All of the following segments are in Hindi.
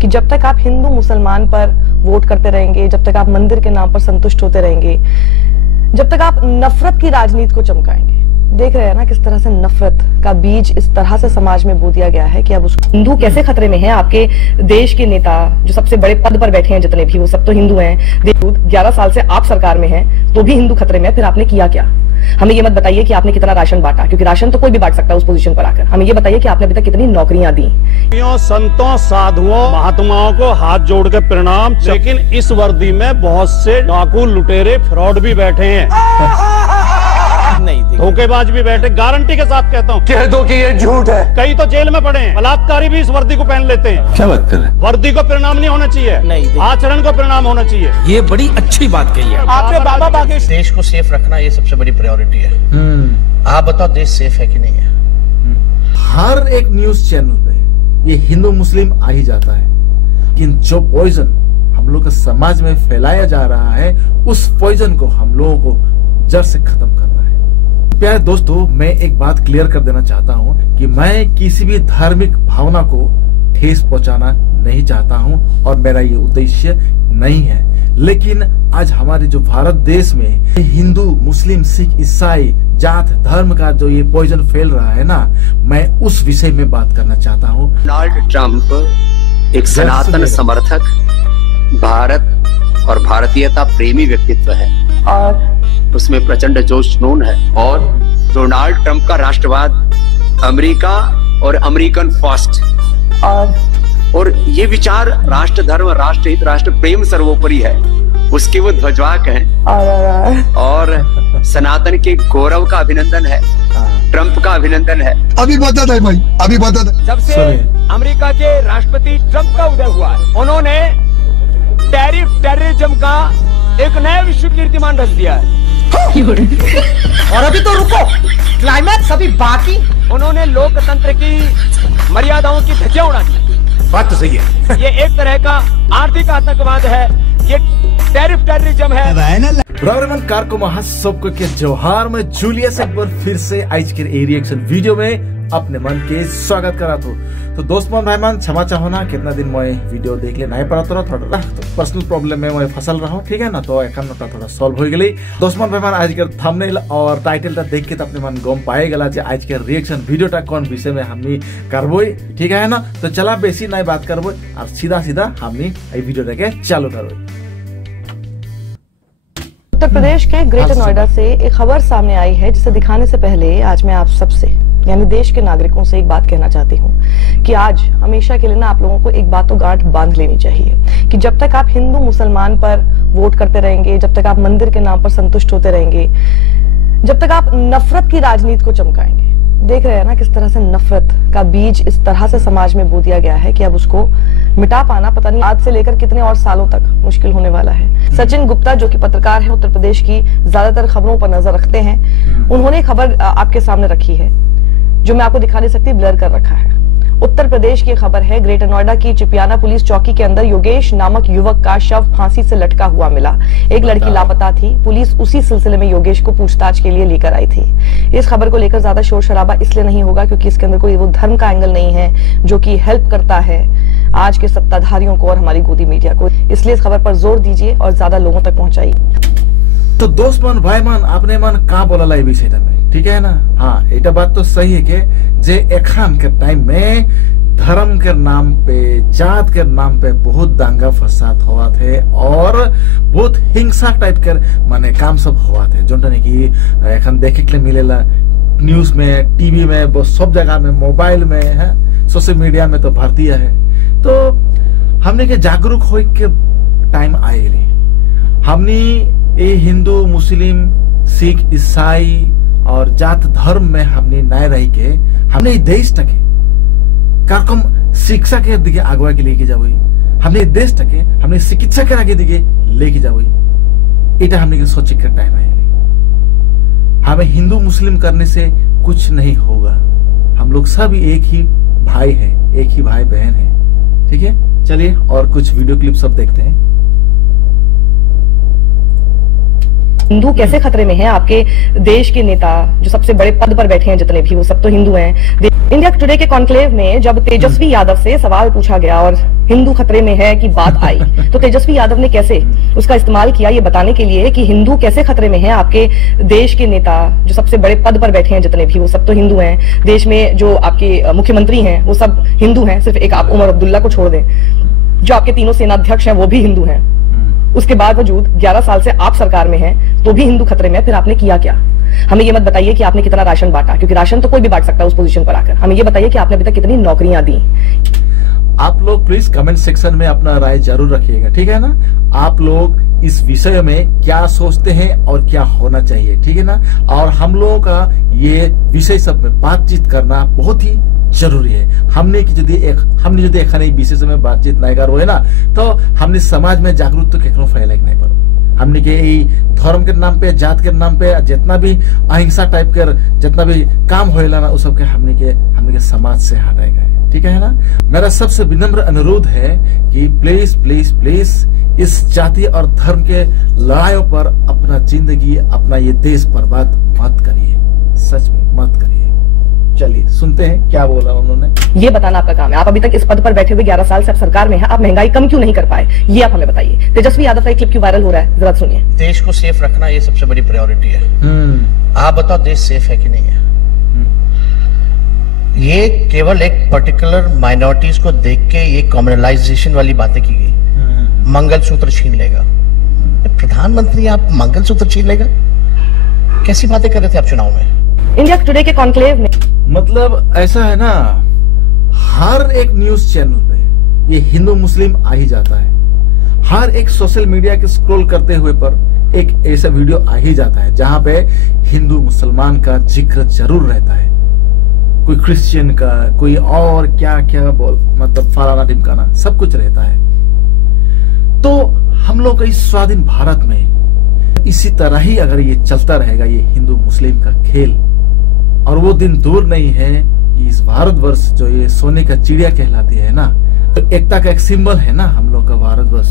कि जब तक आप हिंदू मुसलमान पर वोट करते रहेंगे, जब तक आप मंदिर के नाम पर संतुष्ट होते रहेंगे, जब तक आप नफरत की राजनीति को चमकाएंगे। देख रहे हैं ना किस तरह से नफरत का बीज इस तरह से समाज में बो दिया गया है कि अब उसको हिंदू कैसे खतरे में है। आपके देश के नेता जो सबसे बड़े पद पर बैठे हैं जितने भी, वो सब तो हिंदू हैं। 11 साल से आप सरकार में हैं तो भी हिंदू खतरे में है। फिर आपने किया क्या? हमें ये मत बताइए कि आपने कितना राशन बांटा, क्योंकि राशन तो कोई भी बांट सकता है उस पोजीशन पर आकर। हमें ये बताइए कि आपने अभी तक कितनी नौकरियां दी। संतों, साधुओं, महात्माओं को हाथ जोड़ के प्रणाम। लेकिन इस वर्दी में बहुत से डाकू, लुटेरे, फ्रॉड भी बैठे हैं, नहीं धोखेबाज भी बैठे। गारंटी के साथ कहता हूँ, कह दो कि ये झूठ है। कई तो जेल में पड़े हैं। बलात्कारी भी इस वर्दी को पहन लेते हैं। क्या बात कर रहे हैं? वर्दी को परिणाम नहीं होना चाहिए, नहीं, आचरण को परिणाम होना चाहिए। ये बड़ी अच्छी बात कही है आपने। बाबा बागे देश को सेफ रखना ये सबसे बड़ी प्रायोरिटी है। आप बताओ देश सेफ है कि नहीं है? हर एक न्यूज चैनल पे ये हिंदू मुस्लिम आ ही जाता है, लेकिन जो पॉइजन हम लोग के समाज में फैलाया जा रहा है, उस पॉइजन को हम लोगों को जड़ से खत्म करना है। प्यारे दोस्तों, मैं एक बात क्लियर कर देना चाहता हूँ कि मैं किसी भी धार्मिक भावना को ठेस पहुंचाना नहीं चाहता हूँ और मेरा ये उद्देश्य नहीं है। लेकिन आज हमारे जो भारत देश में हिंदू, मुस्लिम, सिख, ईसाई, जात, धर्म का जो ये पॉइजन फैल रहा है ना, मैं उस विषय में बात करना चाहता हूँ। डोनाल्ड ट्रंप एक सनातन समर्थक, भारत और भारतीयता प्रेमी व्यक्तित्व है और उसमें प्रचंड जोश जुनून है। और डोनाल्ड ट्रंप का राष्ट्रवाद, अमेरिका और अमेरिकन फर्स्ट, और ये विचार राष्ट्र धर्म, राष्ट्र हित, राष्ट्र प्रेम सर्वोपरि है, उसके वो ध्वजवाहक हैं। और सनातन के गौरव का अभिनंदन है, ट्रंप का अभिनंदन है। अभी बता दे भाई, अभी बता दे। जब से अमेरिका के राष्ट्रपति ट्रंप का उदय हुआ, उन्होंने टेररिज्म का एक नया विश्व कीर्तिमान रच दिया है। और अभी तो रुको, क्लाइमैक्स अभी बाकी। उन्होंने लोकतंत्र की मर्यादाओं की धज्जियां उड़ा दी। बात तो सही है। ये एक तरह का आर्थिक आतंकवाद है, ये टेररिज्म है। ब्राह्मण कारको महोत्सव के जोहार में जूलियस एक बार फिर से आज के रिएक्शन वीडियो में अपने मन के स्वागत करा तो दोस्त मन भाई मन क्षमा चाहो ना, कितना दिन मैं वीडियो देख ले नहीं पारा थोड़ा तो पर्सनल प्रॉब्लम में मैं फसल रहा हूँ, ठीक है ना। तो एखन थोड़ा सॉल्व हो गई। दोस्त मन भाई मन आज के थंबनेल और टाइटल देख के तो अपने मन गम पाए गला जे आज के रिएक्शन वीडियो कौन विषय में हमनी करबो, ठीक है ना। तो चला बेसी नहीं बात करबो और सीधा सीधा हमनी वीडियो के चालू करबो। उत्तर प्रदेश के ग्रेटर नोएडा से एक खबर सामने आई है, जिसे दिखाने से पहले आज मैं आप सबसे यानी देश के नागरिकों से एक बात कहना चाहती हूँ कि आज हमेशा के लिए ना आप लोगों को एक बात तो गांठ बांध लेनी चाहिए कि जब तक आप हिंदू मुसलमान पर वोट करते रहेंगे, जब तक आप मंदिर के नाम पर संतुष्ट होते रहेंगे, जब तक आप नफरत की राजनीति को चमकाएंगे। देख रहे हैं ना किस तरह से नफरत का बीज इस तरह से समाज में बो दिया गया है कि अब उसको मिटा पाना पता नहीं आज से लेकर कितने और सालों तक मुश्किल होने वाला है। सचिन गुप्ता जो कि पत्रकार हैं, उत्तर प्रदेश की ज्यादातर खबरों पर नजर रखते हैं, उन्होंने खबर आपके सामने रखी है जो मैं आपको दिखा नहीं सकती, ब्लर कर रखा है। उत्तर प्रदेश की खबर है, ग्रेटर नोएडा की चिपियाना पुलिस चौकी के अंदर योगेश नामक युवक का शव फांसी से लटका हुआ मिला। एक लड़की लापता थी, पुलिस उसी सिलसिले में योगेश को पूछताछ के लिए लेकर आई थी। इस खबर को लेकर ज्यादा शोर शराबा इसलिए नहीं होगा क्योंकि इसके अंदर कोई वो धर्म का एंगल नहीं है जो कि हेल्प करता है आज के सत्ताधारियों को और हमारी गोदी मीडिया को, इसलिए इस खबर पर जोर दीजिए और ज्यादा लोगों तक पहुंचाइए। तो दोस्त मन भाई मन अपने मन कहाँ बोला विषय में, ठीक है ना। हाँ, एटा बात तो सही है कि जे एखन के टाइम में धर्म के नाम पे, जात के नाम पे बहुत दांगा फसाद हुआ थे और बहुत हिंसा टाइप के माने काम सब हुआ थे, जो कि एखन देखे के लिए मिलेला न्यूज में, टीवी में, सब जगह में, मोबाइल में है, सोशल मीडिया में तो भर दिया है। तो हमने के जागरूक हो के टाइम आए गए। हमने ये हिंदू, मुस्लिम, सिख, ईसाई और जात धर्म में हमने नए रह के हमने देश टके कार्यक्रम शिक्षा के दिखे आगवा के लेके जाओ, हमने देश टके हमने चिकित्सा के आगे दिखे लेके जाओ। इटा हमने सोचे का टाइम है। हमें हिंदू मुस्लिम करने से कुछ नहीं होगा, हम लोग सब एक ही भाई है, एक ही भाई बहन है, ठीक है। चलिए और कुछ वीडियो क्लिप सब देखते हैं। हिंदू कैसे खतरे में है? आपके देश के नेता जो सबसे बड़े पद पर बैठे हैं जितने भी, वो सब तो हिंदू हैं। इंडिया टुडे के कॉन्क्लेव में जब तेजस्वी यादव से सवाल पूछा गया और हिंदू खतरे में है की बात आई, तो तेजस्वी यादव ने कैसे उसका इस्तेमाल किया ये बताने के लिए कि हिंदू कैसे खतरे में है। आपके देश के नेता जो सबसे बड़े पद पर बैठे हैं जितने भी, वो सब तो हिंदू हैं। देश में जो आपके मुख्यमंत्री हैं वो सब हिंदू हैं, सिर्फ एक आप उमर अब्दुल्ला को छोड़ दें। जो आपके तीनों सेनाध्यक्ष हैं वो भी हिंदू हैं। उसके बावजूद 11 साल से आप सरकार में हैं तो भी हिंदू खतरे में। फिर आपने किया क्या? हमें ये मत बताइए कि आपने कितना राशन बांटा, क्योंकि राशन तो कोई भी बांट सकता है उस पोजीशन पर आकर। हमें ये बताइए कि आपने अभी तक कितनी नौकरियां दी। आप लोग प्लीज कमेंट सेक्शन में अपना राय जरूर रखिएगा, ठीक है ना। आप लोग इस विषय में क्या सोचते हैं और क्या होना चाहिए, ठीक है ना। और हम लोगों का ये विषय सब में बातचीत करना बहुत ही जरूरी है। हमने यदि एखाने विषय में बातचीत नहीं कर ना तो हमने समाज में जागरूकता केकरो फैलाए नहीं पर। हमने के धर्म के नाम पे, जात के नाम पे जितना भी अहिंसा टाइप के जितना भी काम होएला ना, उस सब के हमने के समाज से हटाएगा, ठीक है ना। मेरा सबसे विनम्र अनुरोध है कि प्लीज प्लीज प्लीज इस जाति और धर्म के लड़ाइयों पर अपना जिंदगी, अपना ये देश बर्बाद मत करिए, सच में मत करिए। चलिए सुनते हैं क्या बोला उन्होंने। ये बताना आपका काम है। आप अभी तक इस पद पर बैठे हुए 11 साल से आप सरकार में हैं, आप महंगाई कम क्यों नहीं कर पाए, ये आप हमें बताइए। तेजस्वी यादव का एक क्लिप क्यों वायरल हो रहा है, जरा सुनिए। देश को सेफ रखना ये सबसे बड़ी प्रायोरिटी है। आप बताओ देश सेफ है कि नहीं है? ये केवल एक पर्टिकुलर माइनॉरिटीज को देख के ये कम्युनलाइजेशन वाली बातें की गई। मंगलसूत्र छीन लेगा, प्रधानमंत्री आप मंगलसूत्र छीन लेगा? कैसी बातें कर रहे थे आप चुनाव में? इंडिया टुडे के कॉन्क्लेव में मतलब ऐसा है ना, हर एक न्यूज चैनल पे ये हिंदू मुस्लिम आ ही जाता है। हर एक सोशल मीडिया के स्क्रॉल करते हुए पर एक ऐसा वीडियो आ ही जाता है जहां पे हिंदू मुसलमान का जिक्र जरूर रहता है, कोई क्रिश्चियन का, कोई और क्या क्या मतलब फलाना ढिमकाना सब कुछ रहता है। तो हम लोग इस स्वाधीन भारत में इसी तरह ही अगर ये चलता रहेगा, ये हिंदू मुस्लिम का खेल, और वो दिन दूर नहीं है कि इस भारतवर्ष जो ये सोने का चिड़िया कहलाती है ना, तो एकता का एक सिंबल है ना हम लोग का भारतवर्ष,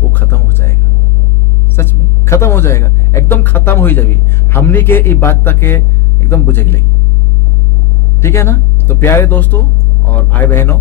वो खत्म हो जाएगा। सच में खत्म हो जाएगा, एकदम खत्म हो जाएगी। हमनी के ये बात तक एकदम बुझेगी लगी, ठीक है ना। तो प्यारे दोस्तों और भाई बहनों,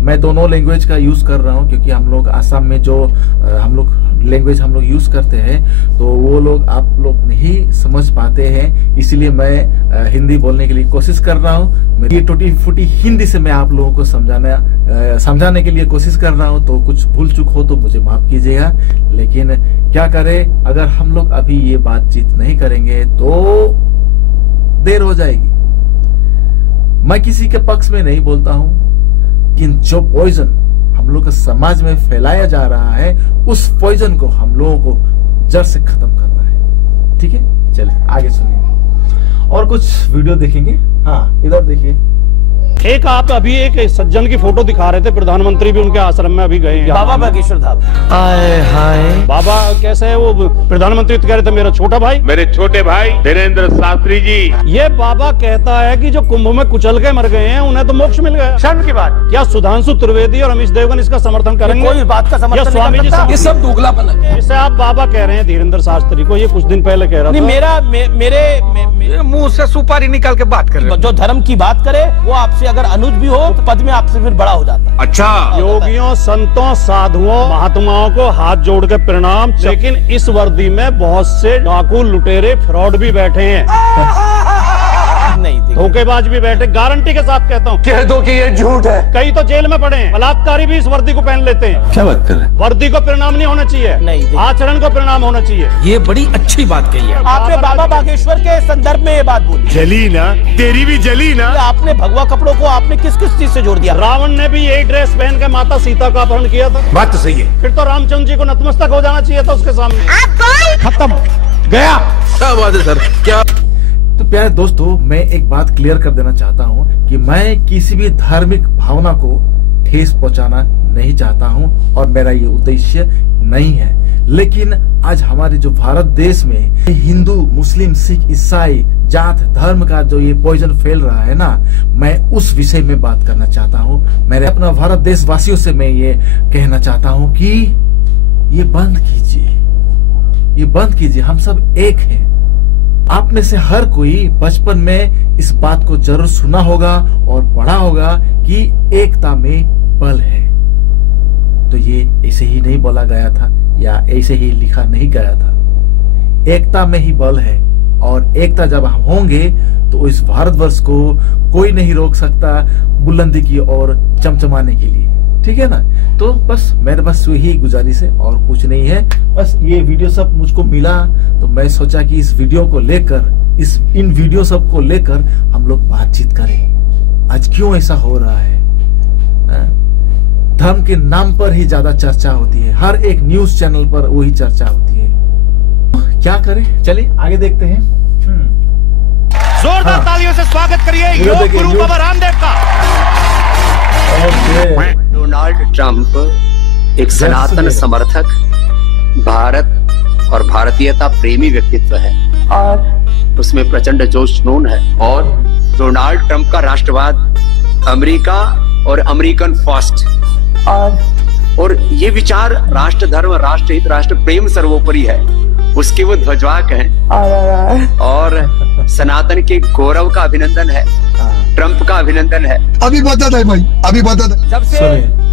मैं दोनों लैंग्वेज का यूज कर रहा हूँ क्योंकि हम लोग आसाम में जो हम लोग लैंग्वेज हम लोग यूज करते हैं तो वो लोग आप लोग नहीं समझ पाते हैं, इसलिए मैं हिंदी बोलने के लिए कोशिश कर रहा हूँ। मेरी टूटी फूटी हिंदी से मैं आप लोगों को समझाने के लिए कोशिश कर रहा हूँ, तो कुछ भूल चूक हो तो मुझे माफ कीजिएगा। लेकिन क्या करें, अगर हम लोग अभी ये बातचीत नहीं करेंगे तो देर हो जाएगी। मैं किसी के पक्ष में नहीं बोलता हूँ, लेकिन जो पॉइजन हम लोग के समाज में फैलाया जा रहा है, उस पॉइजन को हम लोगों को जड़ से खत्म करना है, ठीक है। चलिए आगे सुनिए और कुछ वीडियो देखेंगे। हाँ इधर देखिए। एक आप अभी एक सज्जन की फोटो दिखा रहे थे, प्रधानमंत्री भी उनके आश्रम में अभी गए, बाबा बागेश्वर धाम। हाय बाबा कैसे है वो? प्रधानमंत्री तो कह रहे थे मेरा छोटा भाई, मेरे छोटे भाई धीरेन्द्र शास्त्री जी। ये बाबा कहता है कि जो कुंभ में कुचल के मर गए हैं उन्हें तो मोक्ष मिल गया। शर्म की बात। क्या सुधांशु त्रिवेदी और अमित देवगन इसका समर्थन करेंगे? कोई बात का समर्थन नहीं स्वामी जी करता। ये सब दोगलापन है। जिसे आप बाबा कह रहे हैं धीरेन्द्र शास्त्री को, ये कुछ दिन पहले कह रहा था। मेरे मुंह से सुपारी निकाल के बात कर रहे। जो धर्म की बात करे वो आपसे अगर अनुज भी हो तो पद में आपसे फिर बड़ा हो जाता है। अच्छा, योगियों, संतों, साधुओं, महात्माओं को हाथ जोड़ के प्रणाम। लेकिन इस वर्दी में बहुत से डाकू, लुटेरे, फ्रॉड भी बैठे हैं, नहीं धोखेबाज भी बैठे। गारंटी के साथ कहता हूँ, कह दो कि ये झूठ है। कई तो जेल में पड़े हैं। बलात्कारी भी इस वर्दी को पहन लेते हैं। क्या बात कर रहे हैं? वर्दी को प्रणाम नहीं होना चाहिए, नहीं, आचरण को प्रणाम होना चाहिए। ये बड़ी अच्छी बात कही है आपने। बाबा बागेश्वर के संदर्भ में ये बात बोली। जली ना, तेरी भी जली ना। आपने भगवा कपड़ों को आपने किस किस चीज से जोड़ दिया? रावण ने भी यही ड्रेस पहन के माता सीता का अपहरण किया था। बात तो सही है। फिर तो रामचंद्र जी को नतमस्तक हो जाना चाहिए था उसके सामने। खत्म गया। क्या बात है सर? क्या? तो प्यारे दोस्तों, मैं एक बात क्लियर कर देना चाहता हूं कि मैं किसी भी धार्मिक भावना को ठेस पहुंचाना नहीं चाहता हूं और मेरा ये उद्देश्य नहीं है। लेकिन आज हमारे जो भारत देश में हिंदू, मुस्लिम, सिख, ईसाई जात धर्म का जो ये पॉइजन फैल रहा है ना, मैं उस विषय में बात करना चाहता हूं। मेरे अपना भारत देशवासियों से मैं ये कहना चाहता हूं कि ये बंद कीजिए, ये बंद कीजिए। हम सब एक हैं। आप में से हर कोई बचपन में इस बात को जरूर सुना होगा और पढ़ा होगा कि एकता में बल है। तो ये ऐसे ही नहीं बोला गया था या ऐसे ही लिखा नहीं गया था। एकता में ही बल है, और एकता जब हम होंगे तो इस भारतवर्ष को कोई नहीं रोक सकता बुलंदी की ओर चमचमाने के लिए। ठीक है ना। तो बस मेरे बस यही गुजारिश है और कुछ नहीं है। बस ये वीडियो सब मुझको मिला तो मैं सोचा कि इस वीडियो को लेकर, इन वीडियो सब को लेकर हम लोग बातचीत करें। आज क्यों ऐसा हो रहा है? धर्म के नाम पर ही ज्यादा चर्चा होती है, हर एक न्यूज चैनल पर वही चर्चा होती है। क्या करें, चलिए आगे देखते हैं। जोरदार तालियों से स्वागत करिए योग गुरु बाबा रामदेव का। डोनाल्ड ट्रंप एक सनातन समर्थक, भारत और भारतीयता प्रेमी व्यक्तित्व है और उसमें प्रचंड जोशनून है। और डोनाल्ड ट्रंप का राष्ट्रवाद, अमेरिका और अमेरिकन फर्स्ट, और ये विचार राष्ट्र धर्म, राष्ट्र हित, राष्ट्र प्रेम सर्वोपरि है, उसके वो ध्वजवाहक हैं। और सनातन के गौरव का अभिनंदन है, ट्रंप का अभिनंदन है। अभी बता दे भाई, अभी बता दे। जब से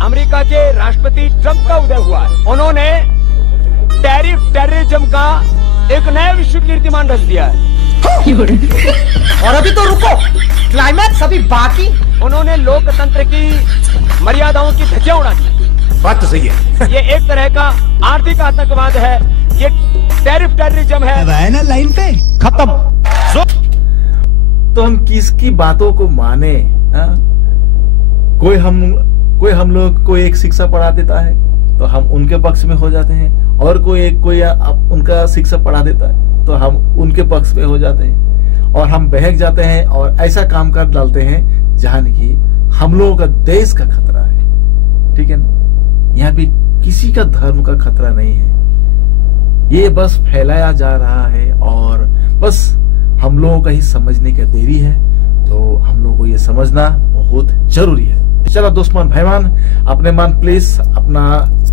अमेरिका के राष्ट्रपति ट्रंप का उदय हुआ है, उन्होंने टेररिज्म का एक नया विश्व कीर्तिमान रच दिया है। और अभी तो रुको, क्लाइमैक्स अभी बाकी। उन्होंने लोकतंत्र की मर्यादाओं की धज्जियां उड़ा दी। बात तो सही है। ये एक तरह का आर्थिक आतंकवाद है, ये टेररिज्म है ना लाइन पे खत्म। तो हम किसकी बातों को माने? कोई हम लोग को एक शिक्षा पढ़ा देता है तो हम उनके पक्ष में हो जाते हैं, और कोई उनका शिक्षा पढ़ा देता है तो हम उनके पक्ष में हो जाते हैं, और हम बहक जाते हैं और ऐसा काम कर डालते हैं जहां कि हम लोगों का देश का खतरा है। ठीक है ना। यहाँ पे किसी का धर्म का खतरा नहीं है, ये बस फैलाया जा रहा है और बस हम लोगों का ही समझने की देरी है। तो हम लोगों को ये समझना बहुत जरूरी है। चलो दोस्तमान भाईमान, अपने मन प्लीज अपना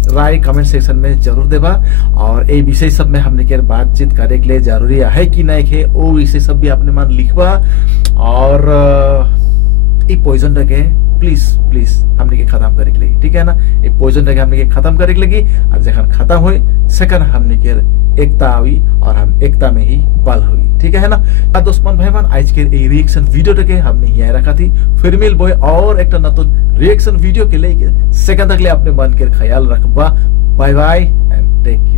राय कमेंट सेक्शन में जरूर देवा, और ये विषय सब में हमने के बातचीत करे के लिए जरूरी है कि नहीं है वो विषय सब भी अपने मन लिखवा। और ये पॉइजन रखे प्लीज हमने के खत्म करे के लिए। ठीक है ना। ये पॉइजन रखे हमने के खत्म करे के लगी, और जखन खत्म हुई सेकंड हमने के एकता हुई और हम एकता में ही बल हुई। ठीक है ना। दोस्तमान भाईमान, आज के रिएक्शन वीडियो रखे हमने यहाँ रखा थी। फिर मिल बोए और एक नतुन रिएक्शन वीडियो के लिए सेकंड तक ले अपने मन के ख्याल रखबा। Bye bye and take care.